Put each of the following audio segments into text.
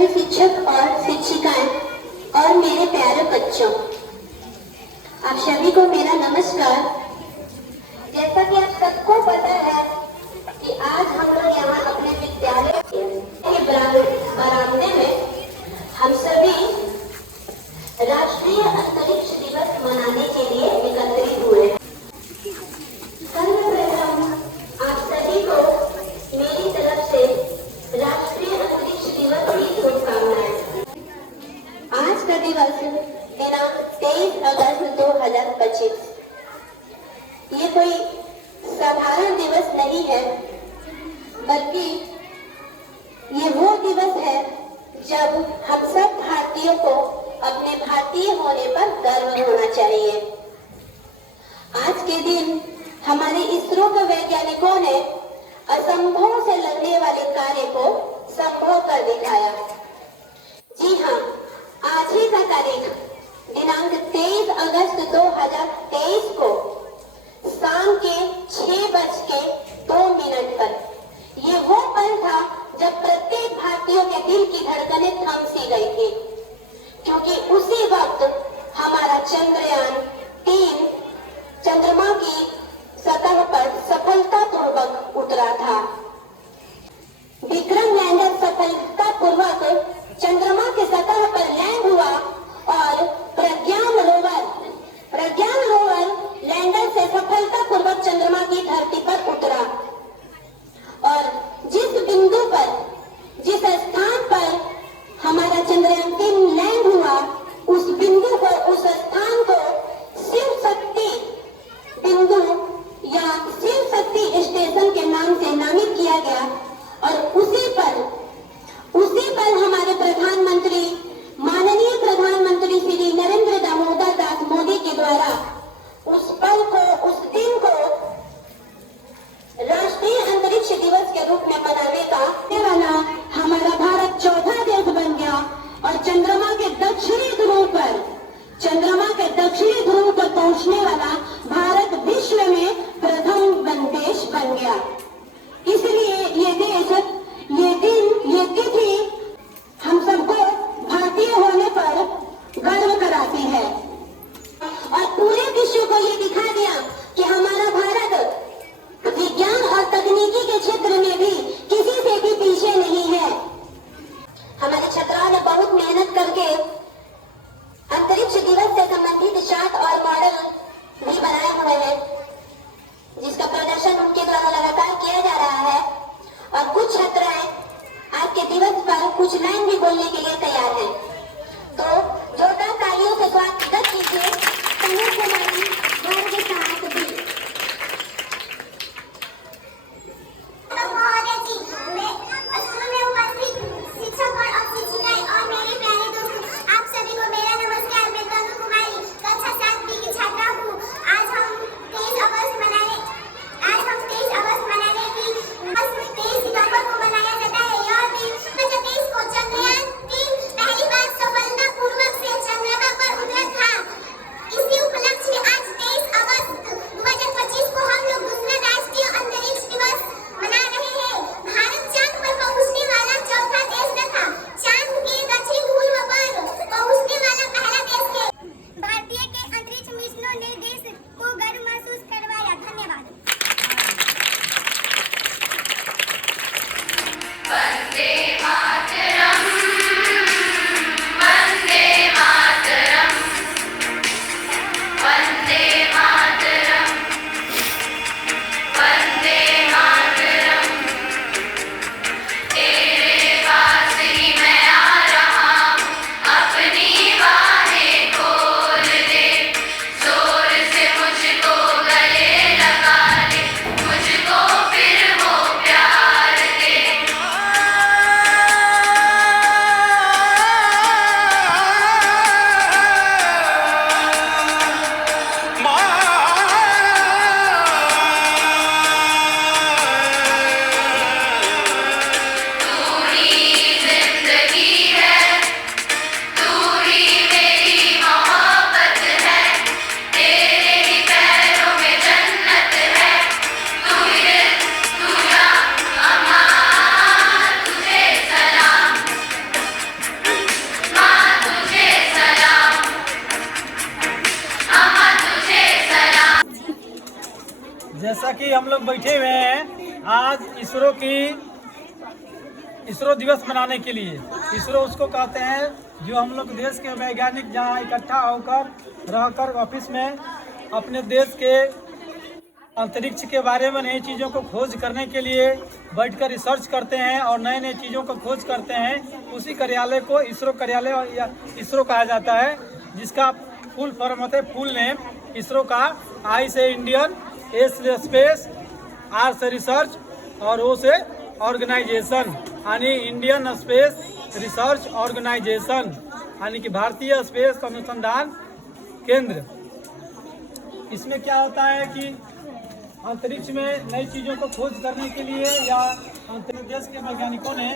सभी शिक्षक और शिक्षिकाएं और मेरे प्यारे बच्चों, आप सभी को मेरा नमस्कार। जैसा कि आप सबको पता है कि आज हम लोग यहाँ अपने विद्यालय के बरामदे में हम सभी राष्ट्रीय अंतरिक्ष दिवस मनाने के लिए एकत्रित हुए हैं। सर्वप्रथम आप सभी को मेरी तरफ से राष्ट्रीय अंतरिक्ष दिवस की शुभकामनाएं। आज का दिवस दिनांक 23 अगस्त 2025 ये कोई साधारण दिवस नहीं है, बल्कि ये वो दिवस है जब हम सब भारतीयों को अपने भारतीय होने पर गर्व होना चाहिए। आज के दिन हमारे इसरो के वैज्ञानिकों ने असंभव से लगने वाले कार्य को संभव कर दिखाया। जी हाँ, आज ही का तारीख दिनांक 23 अगस्त 2023 को शाम के 6:02 पर ये वो पल था जब प्रत्येक भारतीयों के दिल की धड़कनें थम सी गई थी, क्योंकि उसी वक्त हमारा चंद्रयान 3 चंद्रमा की सतह पर सफलतापूर्वक उतरा था। विक्रम लैंडर सफलतापूर्वक चंद्रमा के सतह पर लैंड हुआ और प्रज्ञान रोवर लैंडर से सफलतापूर्वक चंद्रमा की धरती पर उतरा। और जिस स्थान पर हमारा चंद्रयान 3 लैंड हुआ, उस बिंदु को, उस स्थान को शिव शक्ति बिंदु या शिव शक्ति स्टेशन के नाम से नामित किया गया। और उसी पर हमारे प्रधानमंत्री, माननीय प्रधानमंत्री श्री नरेंद्र दामोदर दास मोदी के द्वारा उस पल को, उस दिन को राष्ट्रीय अंतरिक्ष दिवस के रूप में मनाने का वाला हमारा भारत चौथा देश बन गया और चंद्रमा के दक्षिणी ध्रुव पर पहुंचने वाला भारत विश्व में प्रथम देश बन गया। इसलिए ये तिथि हम सबको भारतीय होने पर गर्व कराती है और पूरे विश्व को ये दिखा दिया कि हमारा भारत विज्ञान और तकनीकी के क्षेत्र में भी किसी से भी पीछे नहीं है। हमारे छात्राओं ने बहुत मेहनत करके अंतरिक्ष दिवस से संबंधित चार्ट और मॉडल भी बनाए हुए हैं, जिसका प्रदर्शन उनके द्वारा लगातार किया जा रहा है। और कुछ छात्राएं आज के दिवस पर कुछ लाइन भी बोलने के लिए तैयार हैं। तो जोरदार तालियों से स्वागत कीजिए कन्या कुमारी गर्ग साहब भी। को चंद्रयान 3 जैसा कि हम लोग बैठे हुए हैं आज इसरो दिवस मनाने के लिए। इसरो उसको कहते हैं जो हम लोग देश के वैज्ञानिक जहाँ इकट्ठा होकर रहकर ऑफिस में अपने देश के अंतरिक्ष के बारे में नई चीज़ों को खोज करने के लिए बैठकर रिसर्च करते हैं और नए नए चीज़ों को खोज करते हैं। उसी कार्यालय को इसरो कार्यालय या इसरो कहा जाता है, जिसका फुल फॉर्म होता है, फुल नेम इसरो का। आई से इंडियन, एस से स्पेस, आर से रिसर्च और ओ से ऑर्गेनाइजेशन, यानी इंडियन स्पेस रिसर्च ऑर्गेनाइजेशन, यानी कि भारतीय स्पेस अनुसंधान केंद्र। इसमें क्या होता है कि अंतरिक्ष में नई चीज़ों को खोज करने के लिए या अंतरिक्ष देश के वैज्ञानिकों ने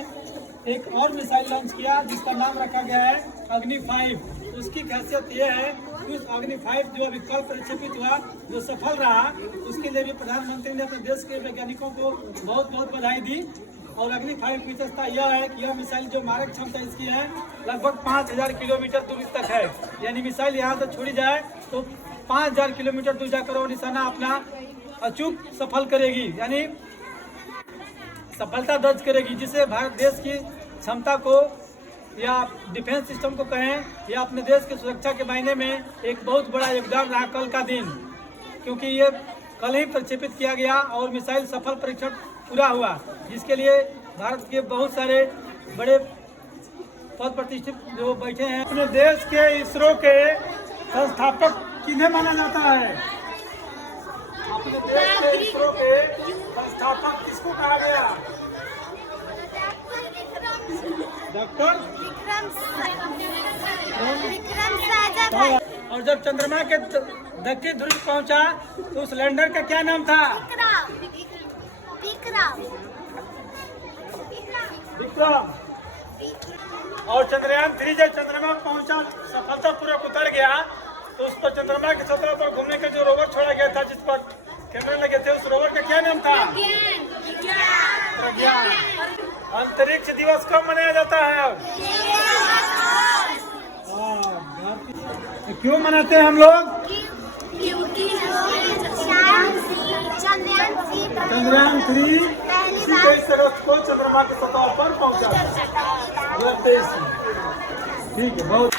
एक और मिसाइल लॉन्च किया जिसका नाम रखा गया है अग्नि 5। उसकी खासियत यह है कि उस अग्नि 5 जो अभी कल प्रक्षेपित हुआ, जो सफल रहा, उसके लिए भी प्रधानमंत्री ने अपने देश के वैज्ञानिकों को बहुत बहुत बधाई दी। और अग्नि 5 की विशेषता यह है कि यह मिसाइल जो मारक क्षमता इसकी है लगभग 5000 किलोमीटर दूरी तक है। यानी मिसाइल यहाँ से छोड़ी जाए तो 5000 किलोमीटर दूर जाकर वो निशाना अपना अचूक सफल करेगी, यानी सफलता दर्ज करेगी, जिससे भारत देश की क्षमता को या डिफेंस सिस्टम को कहें या अपने देश की सुरक्षा के मायने में एक बहुत बड़ा योगदान रहा कल का दिन। क्योंकि ये कल ही प्रक्षेपित किया गया और मिसाइल सफल परीक्षण पूरा हुआ, जिसके लिए भारत के बहुत सारे बड़े पद प्रतिष्ठित जो बैठे हैं। अपने देश के इसरो के संस्थापक किन्हें माना जाता है? अपने देश के इसरो के संस्थापक किसको कहा गया? डॉक्टर विक्रम साराभाई। और जब चंद्रमा के दक्षिण ध्रुव पहुंचा तो उस लैंडर का क्या नाम था? विक्रम। और चंद्रयान 3 जब चंद्रमा पहुंचा, सफलतापूर्वक उतर गया, तो उस पर चंद्रमा की सतह पर घूमने का जो रोवर छोड़ा गया था, जिस पर कैमरे लगे थे, उस रोवर का क्या नाम था? प्रज्ञान। अंतरिक्ष दिवस कब मनाया जाता है? क्यों मनाते हैं हम लोग? चंद्रयान 3 23 अगस्त को चंद्रमा की सतह पर पहुंचा। ठीक है, बहुत